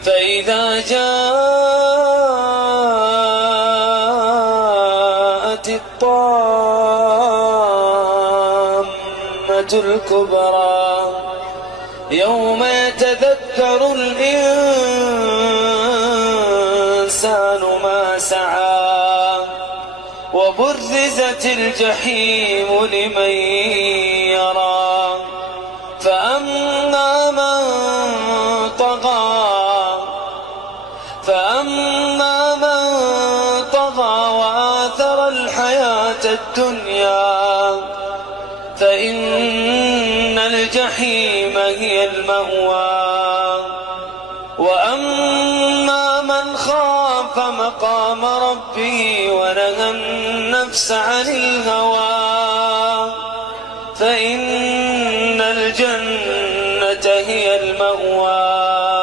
فإذا جاءت الطامة الكبرى يوم يتذكر الإنسان ما سعى وبرزت الجحيم لمن يرى فأما من طغى وآثر الحياة الدنيا فإن الجحيم هي المأوى وأما من خاف مقام ربه ونهى النفس عن الهوى فإن الجنة هي